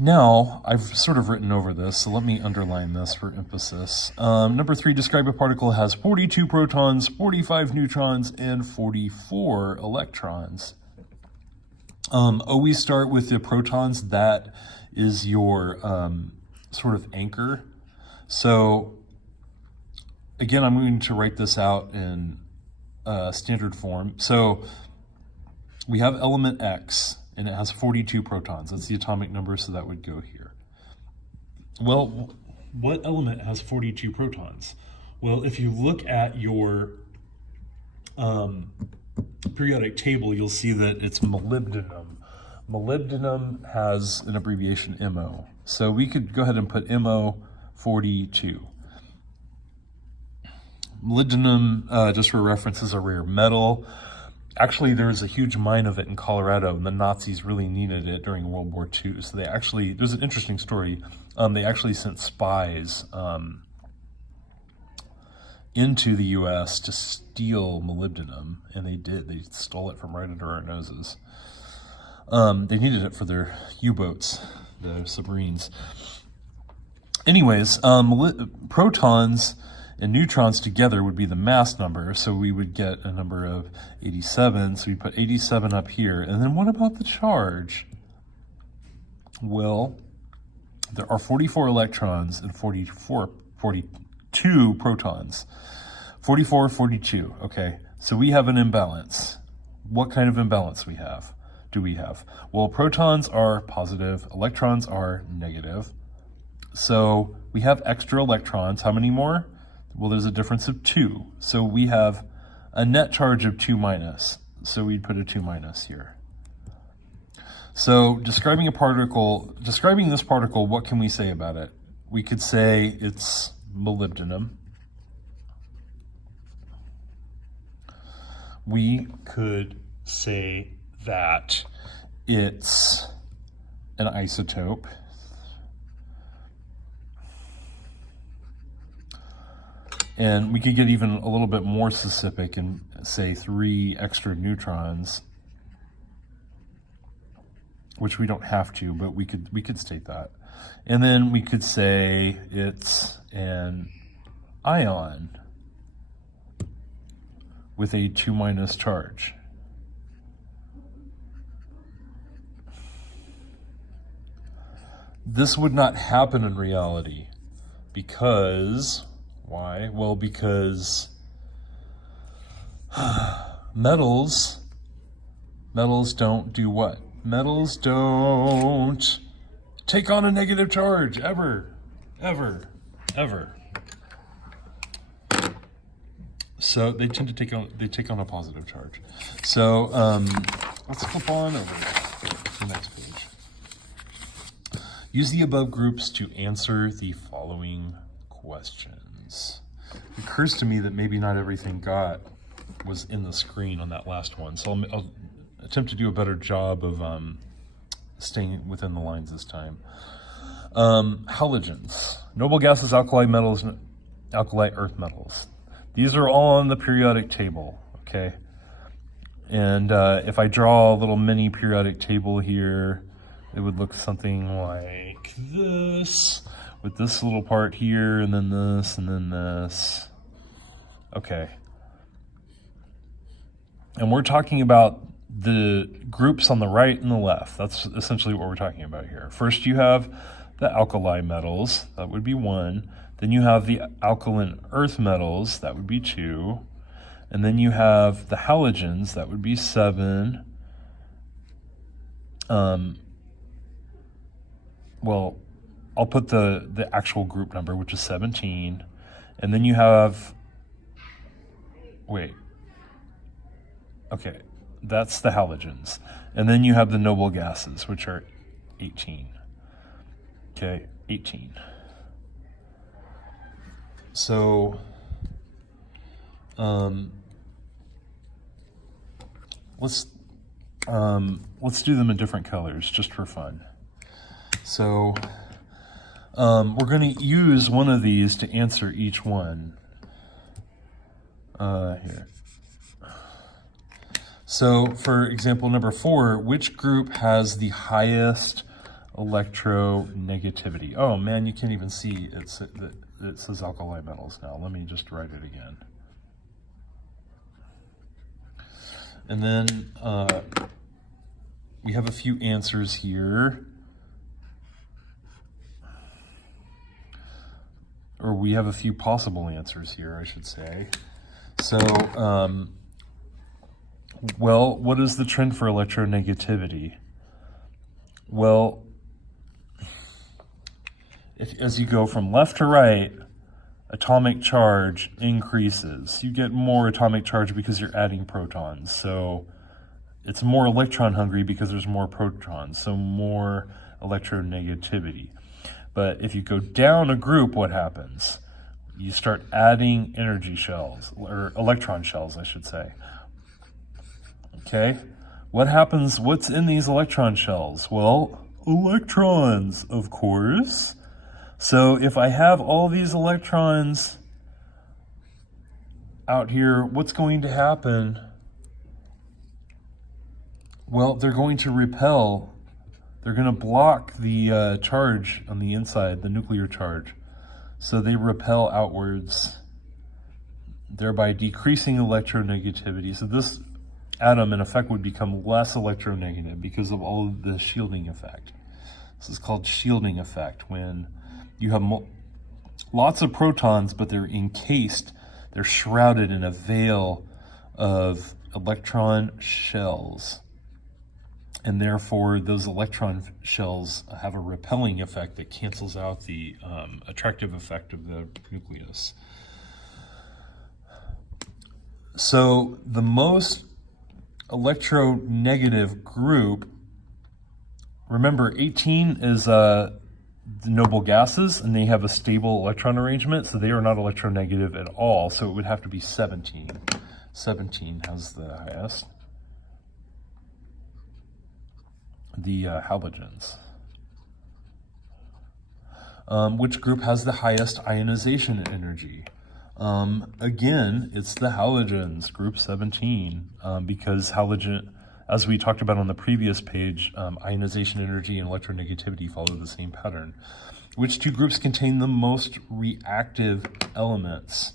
Now, I've sort of written over this, so let me underline this for emphasis. Number 3, describe a particle has 42 protons, 45 neutrons, and 44 electrons. Always start with the protons. That is your sort of anchor. So, again, I'm going to write this out in standard form. So, we have element X, and it has 42 protons. That's the atomic number, so that would go here. Well, what element has 42 protons? Well, if you look at your periodic table, you'll see that it's molybdenum. Molybdenum has an abbreviation MO. So we could go ahead and put MO42. Molybdenum, just for reference, is a rare metal. Actually, there's a huge mine of it in Colorado, and the Nazis really needed it during World War II. So they actually, there's an interesting story. They actually sent spies into the U.S. to steal molybdenum, and they did. They stole it from right under our noses. They needed it for their U-boats, the submarines. Anyways, protons and neutrons together would be the mass number, so we would get a number of 87, so we put 87 up here. And then what about the charge? Well, there are 44 electrons and 42 protons. 44, 42, okay. So we have an imbalance. What kind of imbalance do we have? Well, protons are positive, electrons are negative. So we have extra electrons. How many more? Well, there's a difference of 2. So we have a net charge of 2 minus. So we'd put a 2 minus here. So describing this particle, what can we say about it? We could say it's molybdenum. We could say that it's an isotope. And we could get even a little bit more specific and say 3 extra neutrons, which we don't have to, but we could state that. And then we could say it's an ion with a 2 minus charge. This would not happen in reality because, why? Well, because metals don't do what? Metals don't take on a negative charge, ever. So they tend to take on a positive charge. So let's flip on over to the next page. Use the above groups to answer the following questions. It occurs to me that maybe not everything was in the screen on that last one, so I'll attempt to do a better job of staying within the lines this time. Halogens, noble gases, alkali metals, alkali earth metals. These are all on the periodic table, okay? And if I draw a little mini periodic table here, it would look something like this, with this little part here, and then this, and then this. Okay. And we're talking about the groups on the right and the left. That's essentially what we're talking about here. First, you have the alkali metals. That would be 1. Then you have the alkaline earth metals. That would be 2. And then you have the halogens. That would be 7. Well, I'll put the actual group number, which is 17. And then you have, okay, that's the halogens. And then you have the noble gases, which are 18. Okay, 18. So, let's do them in different colors, just for fun. So, we're going to use one of these to answer each one. Here. So, for example, number 4, which group has the highest electronegativity. Oh man, you can't even see it says alkali metals now. Let me just write it again. And then we have a few answers here. Or we have a few possible answers here, I should say. So, well, what is the trend for electronegativity? Well, as you go from left to right, atomic charge increases. You get more atomic charge because you're adding protons. So it's more electron hungry because there's more protons, so more electronegativity. But if you go down a group, what happens? You start adding energy shells, or electron shells, I should say. Okay, what happens? What's in these electron shells? Well, electrons, of course. So if I have all these electrons out here, what's going to happen? Well, they're going to repel. They're going to block the charge on the inside, the nuclear charge. So they repel outwards, thereby decreasing electronegativity. So this atom, in effect, would become less electronegative because of all of the shielding effect. This is called shielding effect, when you have lots of protons, but they're encased, they're shrouded in a veil of electron shells. And therefore, those electron shells have a repelling effect that cancels out the attractive effect of the nucleus. So the most electronegative group, remember 18 is the noble gases, and they have a stable electron arrangement, so they are not electronegative at all. So it would have to be 17. 17 has the highest. The halogens. Which group has the highest ionization energy? Again, it's the halogens, group 17, because halogen, as we talked about on the previous page, ionization energy and electronegativity follow the same pattern. Which two groups contain the most reactive elements?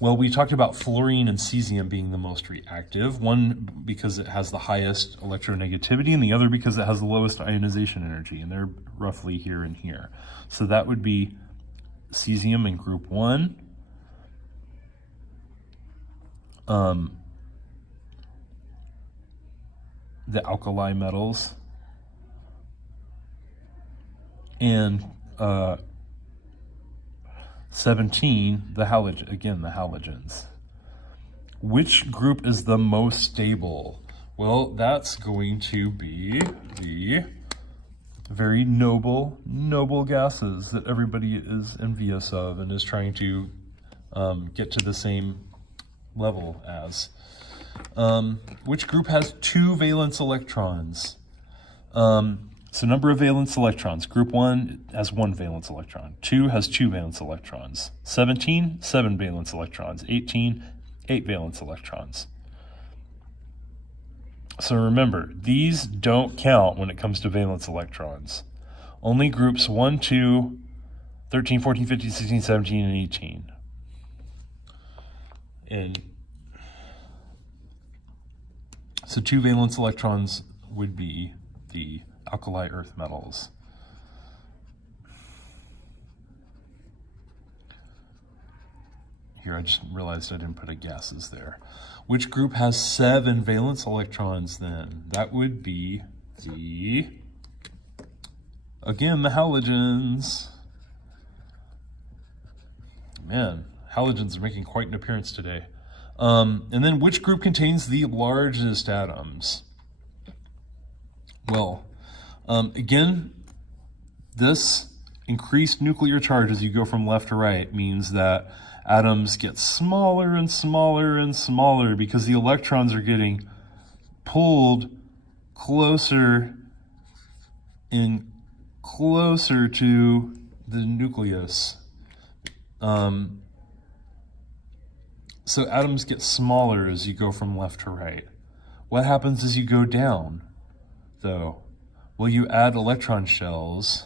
Well, we talked about fluorine and cesium being the most reactive, one because it has the highest electronegativity, and the other because it has the lowest ionization energy, and they're roughly here and here. So that would be cesium in group 1. The alkali metals, and 17, the halogens. Which group is the most stable? Well, that's going to be the very noble gases that everybody is envious of and is trying to get to the same level as. Which group has 2 valence electrons? So number of valence electrons. Group 1 has 1 valence electron. 2 has 2 valence electrons. 17, 7 valence electrons. 18, 8 valence electrons. So remember, these don't count when it comes to valence electrons. Only groups 1, 2, 13, 14, 15, 16, 17, and 18. And so 2 valence electrons would be the alkali earth metals. Here, I just realized I didn't put a gases there. Which group has 7 valence electrons then? That would be again, the halogens. Man, halogens are making quite an appearance today. And then which group contains the largest atoms? Well, again, this increased nuclear charge as you go from left to right means that atoms get smaller and smaller and smaller because the electrons are getting pulled closer and closer to the nucleus. So atoms get smaller as you go from left to right. What happens as you go down, though? Well, you add electron shells.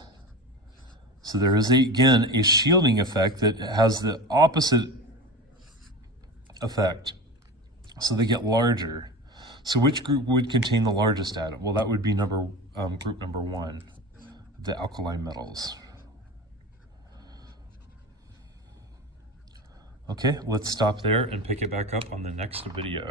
So there is, again, a shielding effect that has the opposite effect. So they get larger. So which group would contain the largest atom? Well, that would be group number 1, the alkali metals. Okay, let's stop there and pick it back up on the next video.